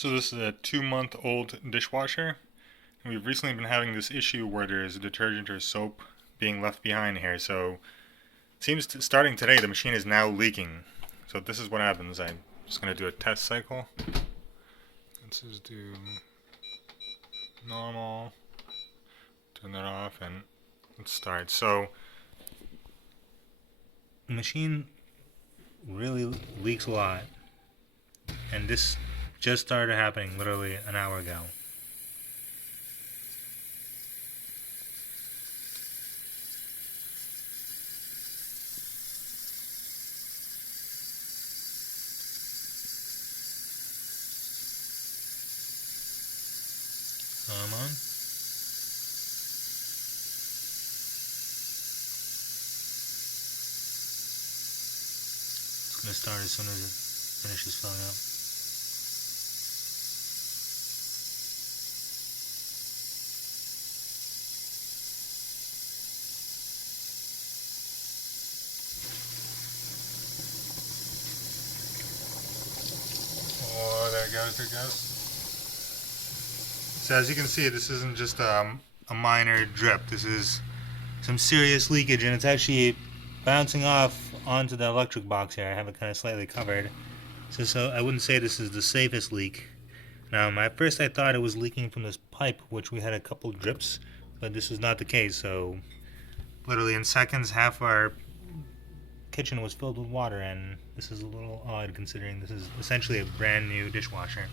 So this is a 2-month-old dishwasher, and we've recently been having this issue where there's detergent or soap being left behind here. So it seems starting today the machine is now leaking. So this is what happens. I'm just going to do a test cycle. Let's just do normal, turn that off, and let's start. So the machine really leaks a lot, and this just started happening literally an hour ago. Come on. It's going to start as soon as it finishes filling up. Oh, there it goes, there it goes. So as you can see, this isn't just a minor drip. This is some serious leakage, and it's actually bouncing off onto the electric box here. I have it kind of slightly covered. So I wouldn't say this is the safest leak. Now, at first I thought it was leaking from this pipe, which we had a couple drips, but this is not the case. So literally in seconds, half our kitchen was filled with water, and this is a little odd considering this is essentially a brand new dishwasher.